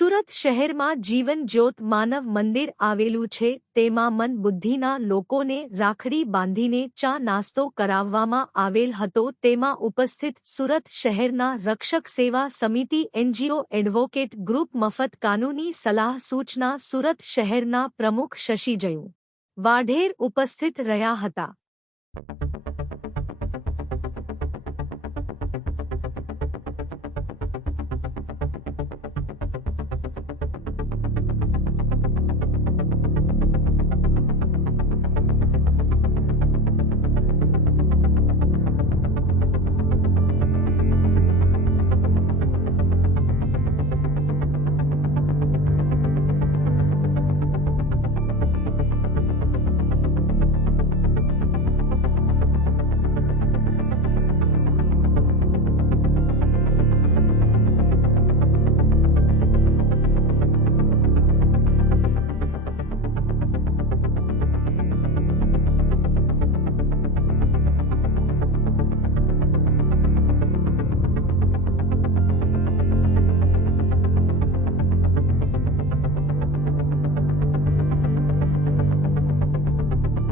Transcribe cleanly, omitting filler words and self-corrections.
સુરત શહેરમાં જીવન જ્યોત માનવ મંદિર આવેલું છે, તેમાં મન બુદ્ધિના લોકોને રાખડી બાંધીને ચા નાસ્તો કરાવવામાં આવેલ હતો. તેમાં ઉપસ્થિત સુરત શહેરના રક્ષક સેવા સમિતિ એનજીઓ એડવોકેટ ગ્રુપ મફત કાનૂની સલાહ સૂચના સુરત શહેરના પ્રમુખ શશી જયુ વાઢેર ઉપસ્થિત રહ્યા હતા.